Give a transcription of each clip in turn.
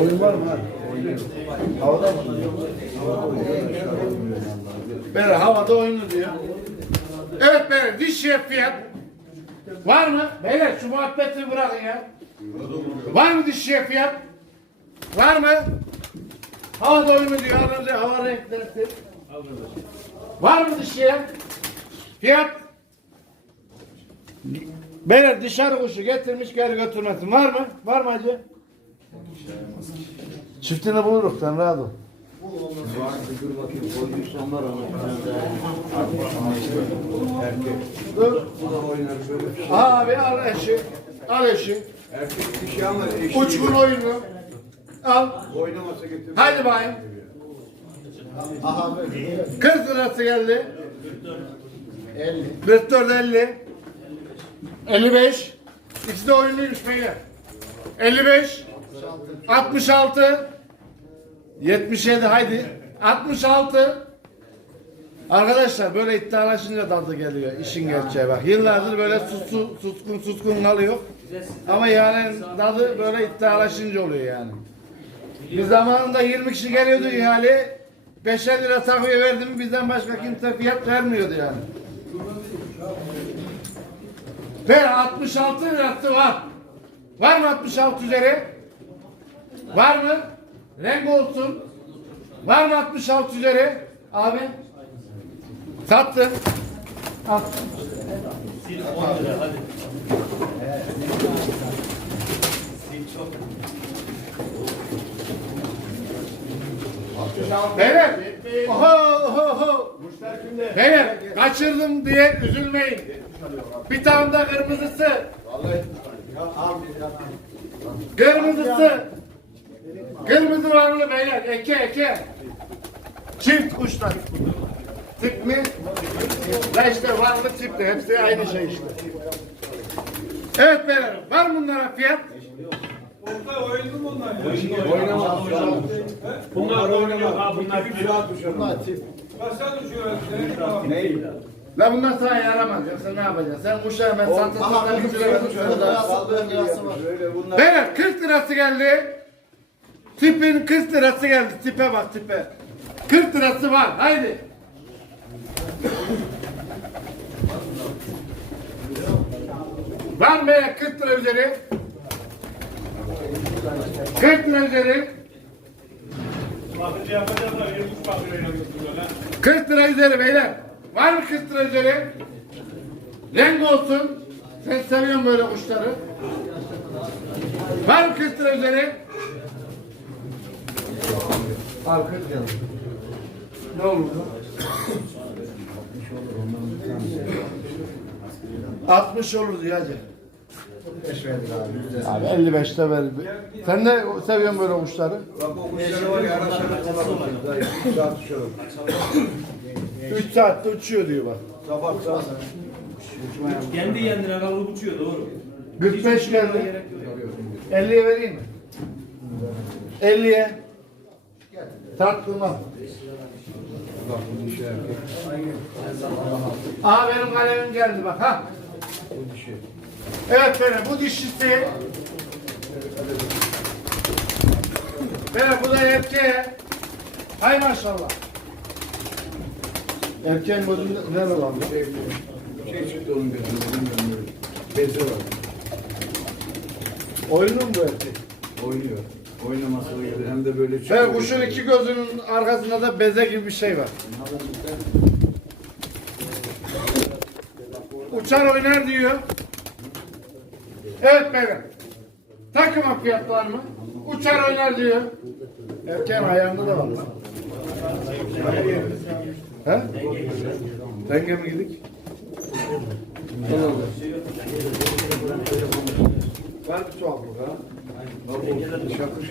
Oyun var mı? Havada mı? Böyle havada oyunu diyor. Evet beyler diş şef fiyat. Var mı? Beyler şu muhabbeti bırakın ya. Var mı diş şef fiyat? Var mı? Havada oyunu diyor. Önce hava renkleri. Var mı diş şef? Fiyat? Beyler dışarı kuşu getirmiş geri götürmesin. Var mı? Var mı hacı? Çiftini buluruz sen rahat ol. Dur. Abi al eşi. Al eşi. Erkek bir şey ama eşi Uçkun oyunu. Al. oynamasa getir. Haydi bayım. Böyle. 40 lirası geldi. 50. 44 50. 55. İkisi de oyunluymuş beyler. 55. 66. 77 haydi. 66. Arkadaşlar böyle iddialaşınca tadı geliyor işin gerçeği bak. Yıllardır böyle susu, suskun suskun kalıyor. Ama yani tadı böyle iddialaşınca oluyor yani. Bir zamanında 20 kişi geliyordu ihale. 5'er lira takviye verdi mi bizden başka kimse fiyat vermiyordu yani. Ve 66 lirası var. Var mı 66 üzeri? Var mı? Renk olsun. Var mı 66 üzeri? Abi. Sattı. Al. Beyler. Oho oho oho. Beyler kaçırdım diye üzülmeyin. Bir tane de kırmızısı. Kırmızısı. Kırmızı varlı beyler. Eke eke. Çift kuşlar. Tip mi? La işte varlı çift de. Hepsi aynı şey işte. Evet beyler. Var mı bunlara fiyat? Bunlar oynuyor ha bunlar Bunlar tip. La bunlar sana yaramaz. Ya sen ne yapacaksın? Sen kuşa hemen satın satın kırmızı bitiremezsin. şöyle saldırı lirası var. Böyle bunlar. Beyler 40 lirası geldi. Tipin 40 lirası geldi. Tipe bak tipe. 40 lirası var. Haydi. Var mı beyler 40 lira üzeri? 40 lira üzeri. 40 lira üzeri beyler. Var mı 40 lira üzeri? Renk olsun. Sen seviyorsun böyle kuşları. Var mı 40 lira üzeri? Al 40 lira. Ne olur? 60 olurdu ya. 55 abi. Yüzde. Abi 55'te ver. Sen de seviyorsun böyle kuşları. Bak 3 saatte uçuyor diyor bak. Sabah sabah. Kendi kendine kavrulup uçuyor doğru. 45 geldi. 50'ye vereyim mi? 50'ye. Tartılma. Bak bu şey. benim kalemim geldi bak ha. Bu düşüyor. Evet benim bu dişisi. Benim bu da erkeğe. Hay maşallah. Erkeğin gözünde ne var lan? Şey, şey çıktı onun gözünde. bilmiyorum. Bezi var. Oyunu mu bu erkek? Oynuyor. Oynaması öyle. Hem de böyle Ve kuşun iki gözünün arkasında da beze gibi bir şey var. Uçar oynar diyor. Evet beyler. Takıma fiyat var mı? Uçar oynar diyor. Erken ayağında da var lan. He? Denge mi gidik? Tamam. Ben bir tuhaf bu ha. Şakır.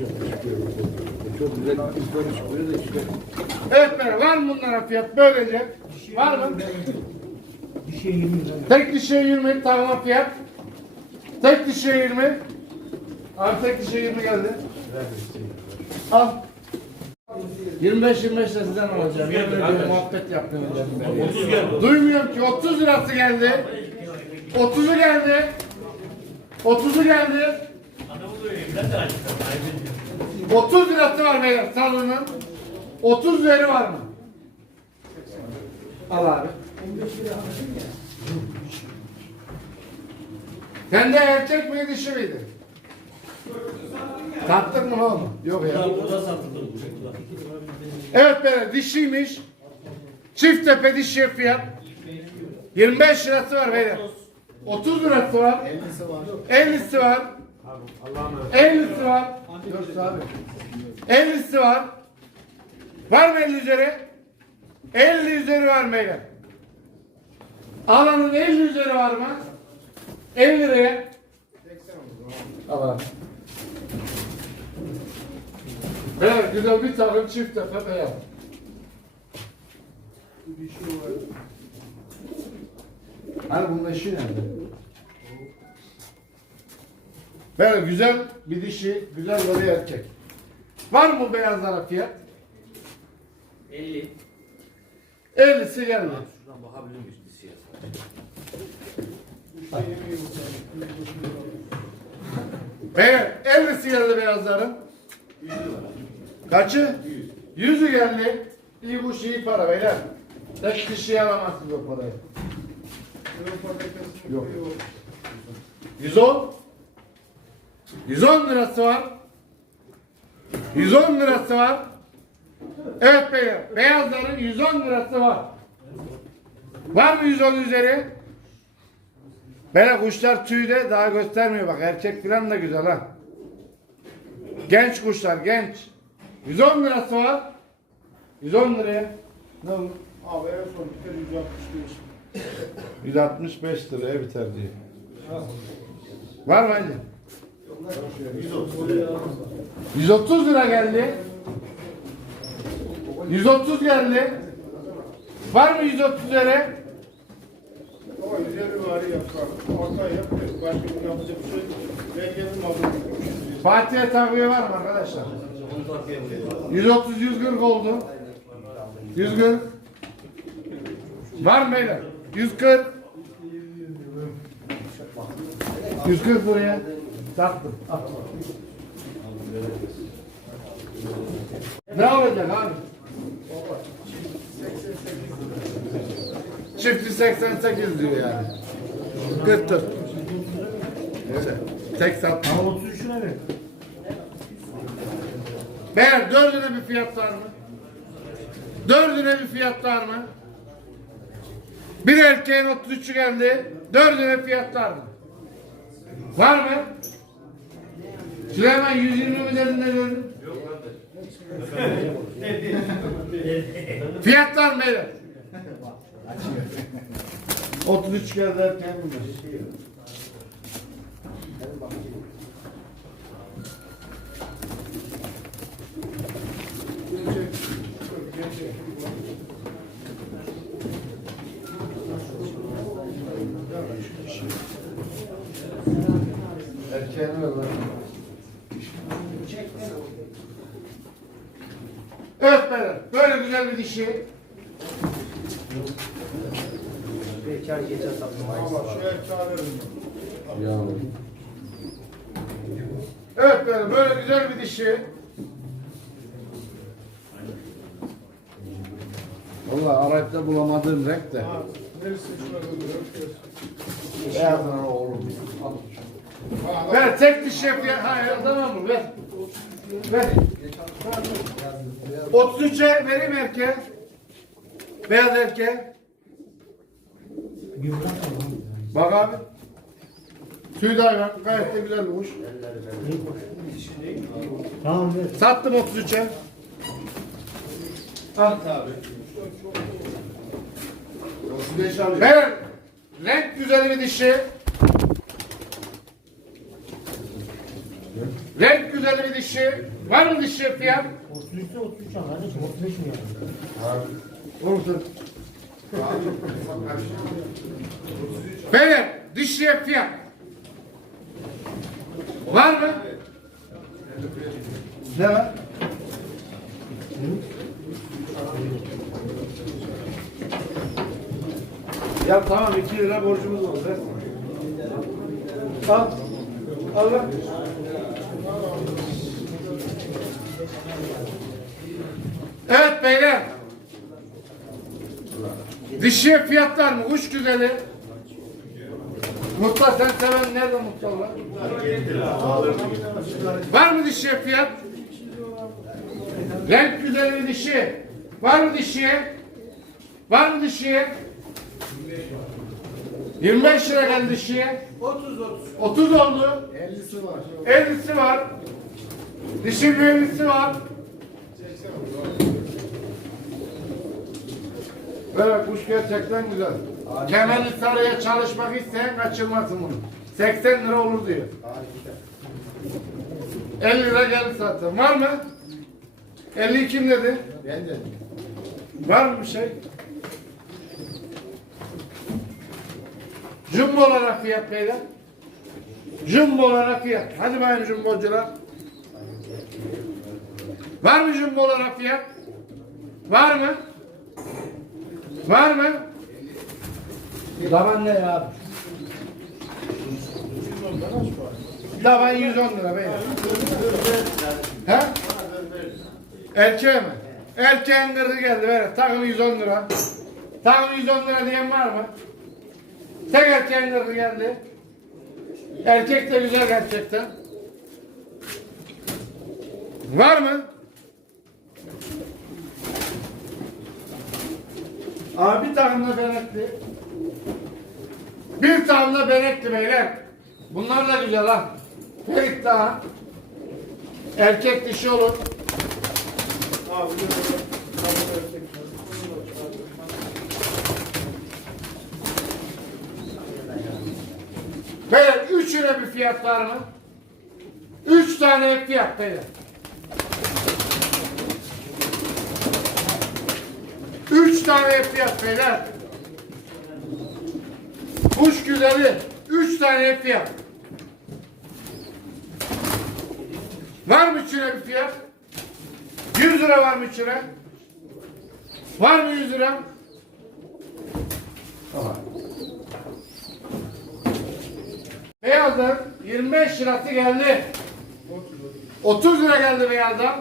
Çok güzel çıkıyor da. Evet beyler var mı bunlara fiyat böylece? Var mı? Tek dişiye 20 tamam fiyat. Tek dişiye 20. Abi tek dişiye 20 geldi. Al. 25-25 de sizden alacağım. Yemin ediyorum muhabbet yaptım. 30 geldi. Duymuyorum ki 30 lirası geldi. 30'u geldi. 30'u geldi. Adamı da evden de açtı. 30 lirası var beyler salının. 30 lirası var mı? Al abi. Sen de erkek miydi dişi miydi? Sattık mı oğlum? Yok ya. Evet beyler dişiymiş. Çift tepe dişi fiyat. 25 lirası var beyler. 30 lirası var. 50'si var. 50'si var. 50'si var. 50'si var. Var mı 50 üzeri? 50 üzeri var beyler. Alanın 50 üzeri var mı? 50 liraya. Al abi. Evet güzel bir takım çift tepe beyaz. Hani bunun işi nerede? Böyle güzel bir dişi, güzel bir erkek. Var mı bu beyazlara fiyat? 50. 50'si geldi. Şuradan bakabilir miyiz dişiye? Beyler 50'si geldi beyazların. Kaçı? 100'ü geldi. İyi bu iyi para beyler. Tek kişiye alamazsınız o parayı. Yok. 110. 110 lirası var. 110 lirası var. Evet beyler. Beyazların 110 lirası var. Var mı 110 üzeri? Beyler kuşlar tüyde daha göstermiyor bak. Erkek falan da güzel ha. Genç kuşlar genç. 110 lirası var. 110 liraya. Ne olur? Abi en son bir kere 165. 165 liraya biter diye. Var mı Ali? 130 lira geldi. 130 geldi. Var mı 130 lira? Ama güzel bir var yapar. Orta yapıyor. Başka bir yapacak bir şey. Ben geldim aldım. Fatih'e takviye var mı arkadaşlar? 130 140 oldu. 140. Var mı beyler? 140. 140 buraya. Sattım. Al. Ne olacak abi? Çifti 88 diyor yani. 40 Tek sattım. 33'üne ver. Beyler dördüne bir fiyat var mı? Dördüne bir fiyat var mı? Bir erkeğin 33'ü geldi. Dördüne fiyat var mı? Var mı? Süleyman 120 üzerinde gördüm. Fiyat var mı beyler? 33 geldi erkeğin bunlar. Erkeğini ver. Evet beyler, böyle güzel bir dişi. Ama şu erkeğe verin. Evet beyler, böyle güzel bir dişi. Vallahi arayıp da bulamadığım renk de. Gönderiyorum? Beyazlar oğlum. Ha, Ver tek dişi yapıyor. Hayır tamam mı? Ver. Ver. 33'e vereyim erkeğe. Beyaz erkeğe. Bak abi. Tüy de hayvan. Gayet de güzel bir kuş. Tamam ver. Sattım 33'e. Al. Ver. Renk güzeli bir dişi. Renk güzeli bir dişi. Var mı dişi fiyat? 33'te 33 al kardeşim 35 mi yani? Olsun. Beyler dışarıya fiyat. Var mı? Ne var? Ya tamam iki lira borcumuz oldu. Al. Al bak. Evet beyler. Dişiye fiyatlar mı? Kuş güzeli. Mutlu sen seven nerede mutlu olan? Var mı dişiye fiyat? Renk güzeli dişi. Var mı dişiye? Var mı dişiye? 25 lira geldi dişiye. 30 30. 30 oldu. 50'si var. 50'si var. Dişin 50'si var. Evet kuş gerçekten güzel. Kemerli sarıya çalışmak isteyen kaçırmasın bunu. 80 lira olur diyor. 50 lira geldi zaten. Var mı? 50 kim dedi? Ben de. Var mı bir şey? Jumbolara fiyat beyler. Jumbolara fiyat. Hadi bakayım jumbocular. Var mı jumbolara fiyat? Var mı? Var mı? Davan ne ya? Davan 110 lira beyler. He? Erkeğe mi? Erkeğin kırkı geldi böyle. Takım 110 lira. Takım 110 lira diyen var mı? Tek erkeğin kırkı geldi. Erkek de güzel gerçekten. Var mı? Abi da benekli. Bir takım da benekli beyler. Bunlar da güzel ha. Ferit daha. Erkek dişi olur. Beyler üçüne bir fiyat var mı? Üç tane fiyat beyler. Üç tane fiyat beyler. Kuş güzeli. Üç tane fiyat. Var mı üçüne bir fiyat? 100 lira var mı üçüne? Var mı 100 lira? Beyazın 25 lirası geldi. 30 lira geldi beyazdan.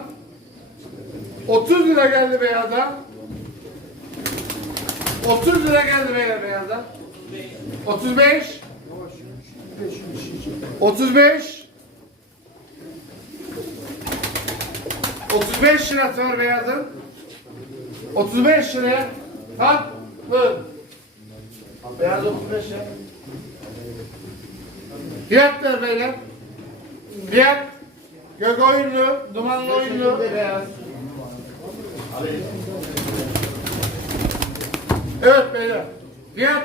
30 lira geldi beyazdan. 30 lira geldi beyler beyazdan. 35 35 35 lirası var beyazın. 35 liraya al buyur. Beyaz 35 lira. Fiyat ver beyler. Fiyat gök oyunlu, dumanlı oyunlu, beyaz. Evet beyler. Fiyat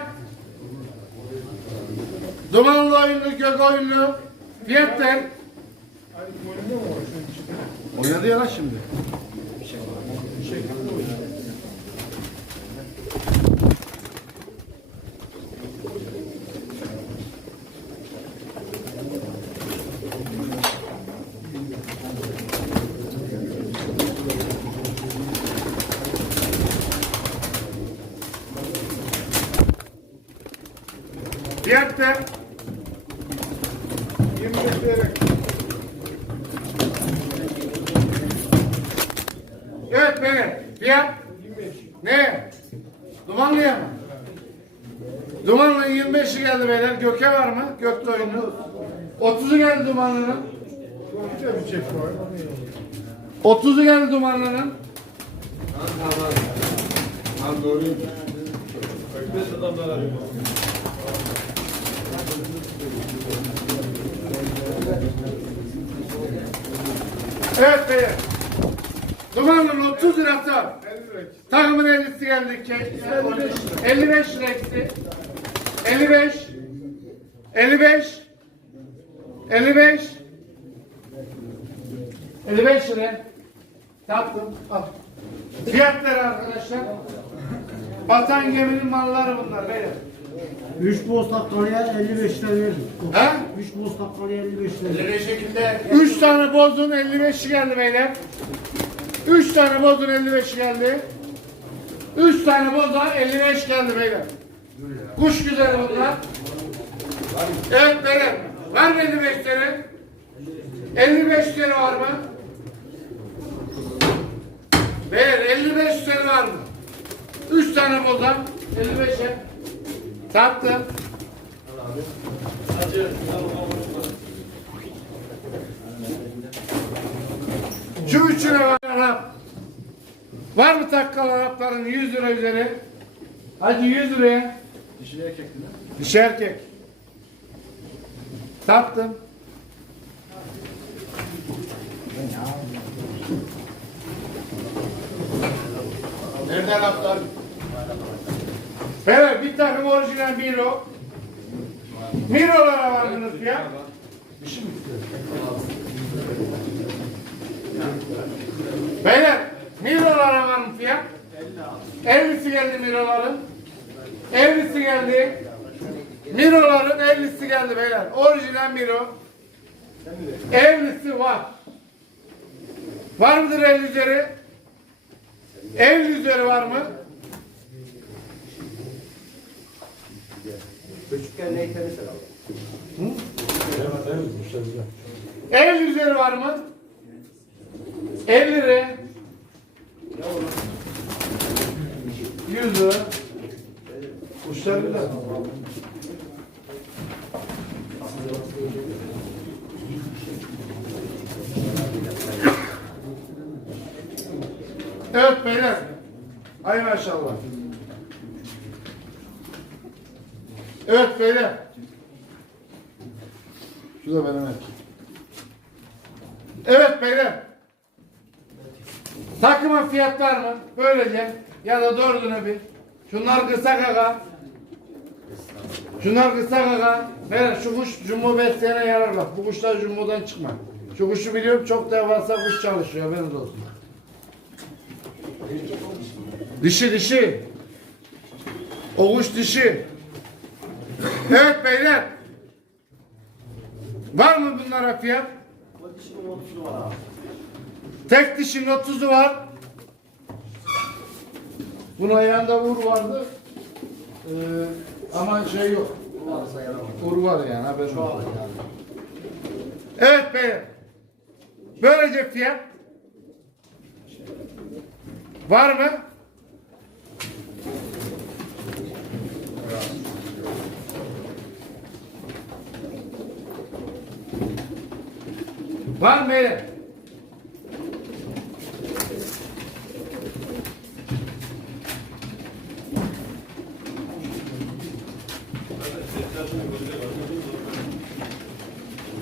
dumanlı oyunlu, gök oyunlu. Fiyat ver. Oynadı ya lan şimdi. Fiyat ver. 25 lira. Evet beyler. Fiyat? 25. Ne? Dumanlıya mı? Dumanlı 25'i geldi beyler. Göke oyunu. 30'u geldi Dumanlı'nın. 30'u geldi Dumanlı'nın. Evet beyler. Dumanlı'nın 30 lirası. Takımın 50'si geldi. Ke- 55 lira eksi. 55 55 55 55 lira. Tattım. Al. Fiyatları arkadaşlar. Batan geminin malları bunlar beyler. 3 boz takkalıya 55 lira verdim. He? 3 boz takkalıya 55 lira. şekilde 3 tane bozun 55'i geldi beyler. 3 tane bozun 55'i geldi. 3 tane boza 55 geldi beyler. Kuş güzeli bunlar. Evet beyler. Var mı 55 tane? 55 tane var mı? Beyler 55 tane var mı? 3 tane bozan 55'e. Sattım. Şu üçüne var Arap. Var mı takkal Arapların 100 lira üzeri? Hadi 100 liraya. Dişi erkek mi? Dişi erkek. Sattım. Nerede Araplar? Evet bir takım orijinal Miro. Miro'lara var mı ya? Beyler Miro'lara var mı fiyat? 50'si geldi Miro'ların. 50'si geldi. Miro'ların 50'si geldi beyler. Orijinal Miro. 50'si var. Var mıdır 50 üzeri? 50 üzeri var mı? Küçükken neyi temiz herhalde? 50 üzeri var mı? 50 lira. 100 lira. Kuşlar bir Evet beyler. Ay maşallah. Evet beyler. Şu da benim erkek. Evet beyler. Takıma fiyat var mı? Böylece ya da dördüne bir. Şunlar kısa kaka. Şunlar kısa kaka. Beyler şu kuş jumbo besleyene yarar bak. Bu kuşlar jumbodan çıkma. Şu kuşu biliyorum çok devasa kuş çalışıyor haberiniz olsun. Dişi dişi. O kuş dişi. Evet beyler. Var mı bunlara fiyat? Tek dişin 30'u var. Bunun ayağında vur vardı. Ee, ama şey yok. Vur var yani haberin olsun. Evet beyler. Böylece fiyat. Var mı? Var mı?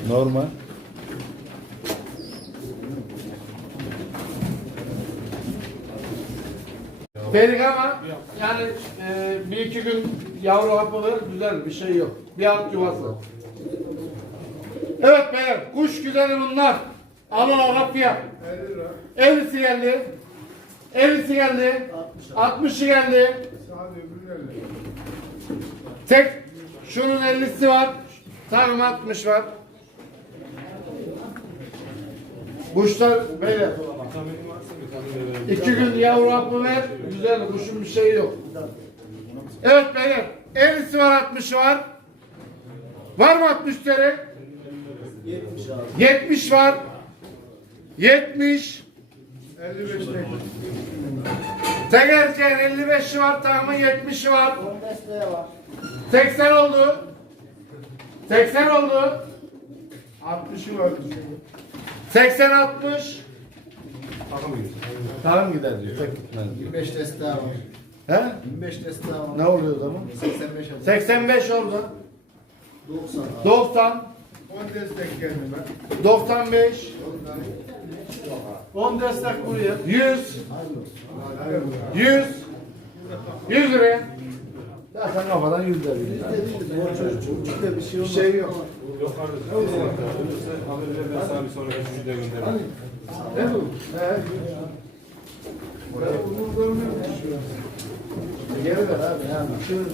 Normal. Ferik ama yani e, bir iki gün yavru hapılı güzel bir şey yok. Bir alt yuvası. Evet beyler kuş güzeli bunlar. Alın ala fiyat. 50'si geldi. 50'si geldi. 60'ı geldi. Tek şunun 50'si var. Takım 60 var. Kuşlar beyler. İki gün yavru ver. Güzel kuşun bir şeyi yok. Evet beyler. 50'si var 60'ı var. Var mı 60 tane? 70 var. 70. 55 tek. Erkeğin 55'i var, tamamın 70'i var. 80 oldu. 80 oldu. 60'ı var. 80 60. Tamam gider diyor. Tek gitmez diyor. 25 test daha var. He? 25 test daha var. Ne oluyor o zaman? 85 oldu. 85 oldu. 90. 90. 10 destek geldi ben. 95. 10 destek buraya. 100. 100. 100 liraya. Ya sen kafadan 100 lira. Çocukta bir şey Bir şey yok. Yok kardeşim. Haberi ben sana bir sonraki üçüncüde gönderirim. Ne bu? He. Geri ver abi. Ya, bir şey yok.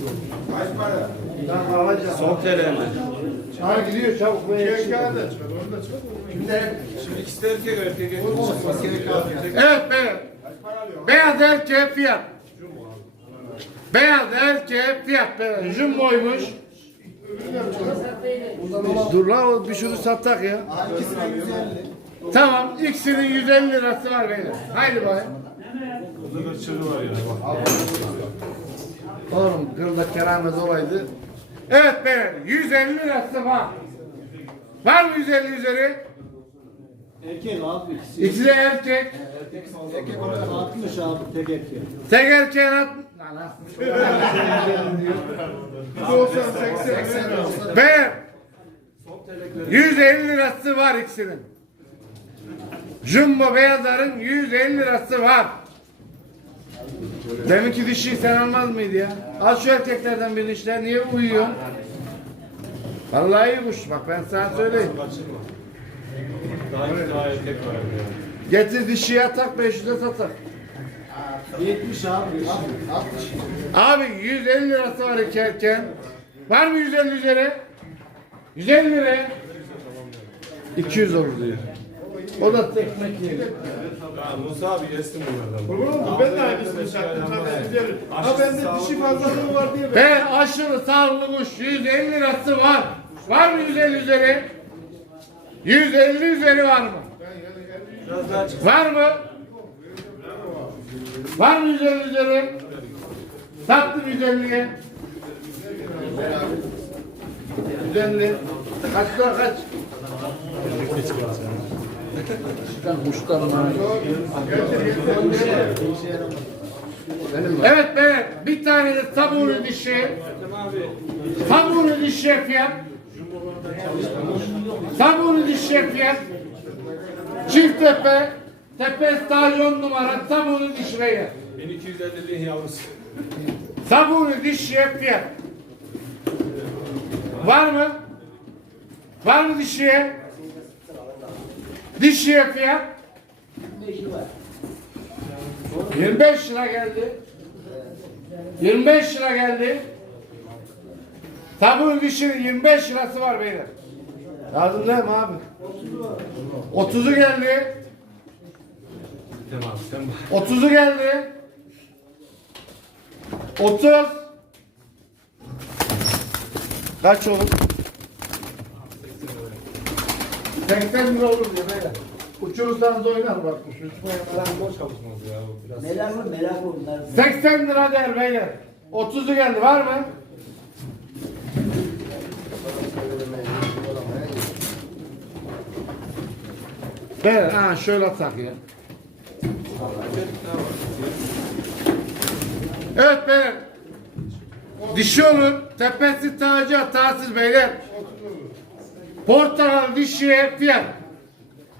Kaç para? Ben alacağım. Son TL'mi. Ha gidiyor çabuk. Çek kağıdı çıkar. Onu da çıkar. Kimde? Şimdi ikisi de erkek. Evet beyler. Beyaz erkeğe fiyat. Beyaz erkeğe fiyat. Jumboymuş. Dur la o bir şunu sattak ya. Tamam ikisinin 150 lirası var beyler. Haydi bay. Burada da çırı var ya. Bak. Oğlum kırda keramet olaydı. Evet beyler 150 lirası var. Var mı 150 üzeri? Erkek abi ikisi. İkisi de erkek. Erkek olarak 60 abi tek erkek. Tek erkeğin at... Lan lan. Beyler 150 lirası var ikisinin. Jumbo beyazların 150 lirası var. Deminki dişi sen almaz mıydı ya? Al şu erkeklerden bir dişler niye uyuyor? Vallahi iyi kuş bak ben sana söyleyeyim. Kaçırma. Daha iki daha erkek var evde yani. Getir dişiye atak 500'e satak. 70 abi. Abi 150 lirası var iki erken. Var mı 150 üzeri? 150 lira. 200 olur diyor. O da tekmek. Ya Musa abi yesin bunlardan. Oğlum ben de aynısını sattım. Ha bende dişi fazlalığı var diye. Ve aşırı sağlıklı kuş 150 lirası var. Var mı 150 üzeri? 150 üzeri var mı? Biraz daha çık. Var mı? Var mı 150 üzeri? Sattım 150'ye. 150. Kaç kaç? Evet evet bir tane de sabunu dişi. Sabunu dişi fiyat. Sabunu dişi fiyat. Çift tepe. Tepe stalyon numara sabunu dişiye. 1250 yavrusu. Sabunu dişiye fiyat. Var mı? Var mı dişiye? Dişiye fiyat. 25 lira geldi. 25 lira geldi. Sabun dişinin 25 lirası var beyler. Lazım değil mi abi? 30'u geldi. Tamam sen bak. 30'u geldi. 30. Kaç olur? 80 lira olur diyor beyler. Uçurursanız oynar bak kuş. Uçmaya Boş çalışmaz ya. Biraz. Merak mı? Merak onlar. 80 lira der beyler. 30'u geldi var mı? Beyler ha şöyle tak ya. Evet beyler. Dişi olur. Tepesi tacı hatasız beyler. Portakal dişiye fiyat.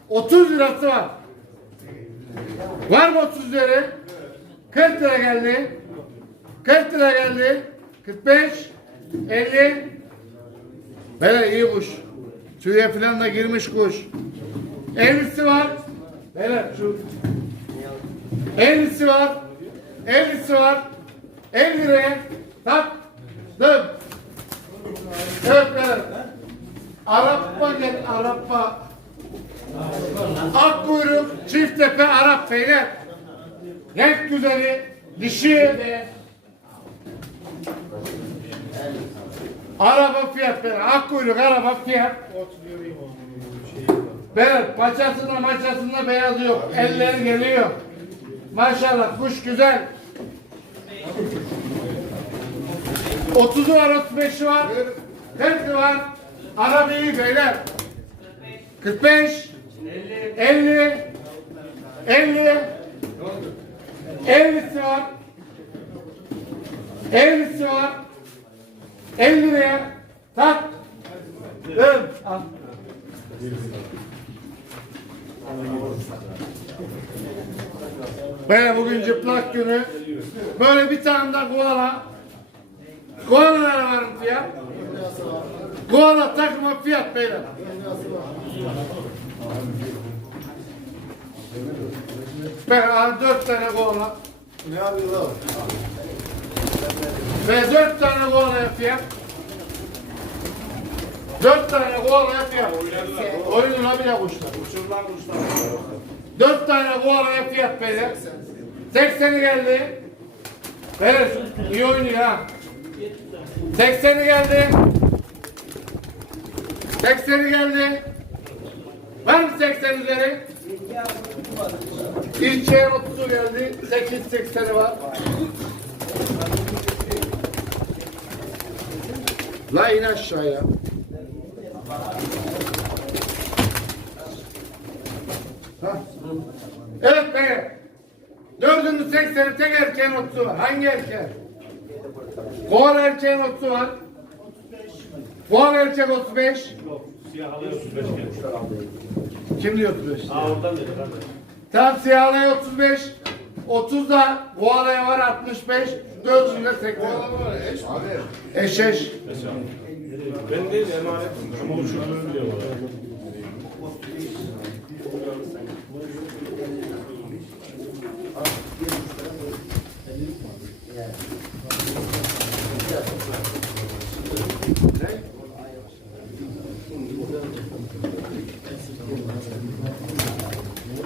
30 lirası var. Var mı 30 lira? 40 lira geldi. 40 lira geldi. 45 50 Böyle iyi kuş. Tüye falan da girmiş kuş. 50'si var. Böyle şu 50'si var. 50'si var. 50 liraya tak dön. Evet evet. Arap'a gel Arap'a. Ak kuyruk, çift tepe Arap beyler. Renk güzeli, dişi. Araba fiyat ver. Ak kuyruk araba fiyat. Evet, paçasında maçasında beyaz yok. Eller geliyor. Maşallah kuş güzel. 30'u var, 35'i var. 40'ı var. Araba iyi beyler. 45 50 50 50'si var. 50'si var. 50 liraya tak. Evet. Al. Böyle bugün cıplak günü. Böyle bir tane daha koala. Koalalar var mı fiyat? Koala takma fiyat beyler. Ben dört tane koala. Ne yapıyorlar? Ve dört tane koala fiyat. Dört tane koala fiyat. Oyununa bile kuşlar. Uçurulan kuşlar. Dört tane koala fiyat beyler. 80'i geldi. Evet, iyi oynuyor ha. 80'i geldi. 80'i geldi. Var mı 80 üzeri? İlçe 30'u geldi. 8 80'i var. La in aşağıya. Ha. Evet beyler. Dördüncü sekseni tek erkeğin otusu var. Hangi erkeğin? Kovar erkeğin otusu var. Kovar erkek 35. Siyah alıyor 35 gelmiş. Kim diyor 35? Aa oradan dedi lan. Tam siyahlıya 35. 30 da koalaya var 65. Dördüncünde 80. Eş eş. Ben değil emanet. Ama uçurduğunu diyor bana.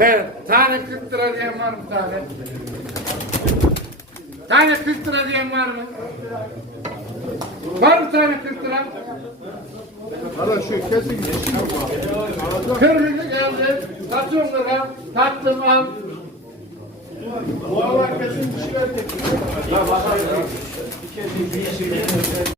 Tane 40 lira diyen var mı tane? Tane 40 lira diyen var mı? Var mı tane 40 lira? Hala şu kesin. Kırmızı geldi. Satıyorum lira. Tattım al. Bu Allah kesin bir şeyler getiriyor.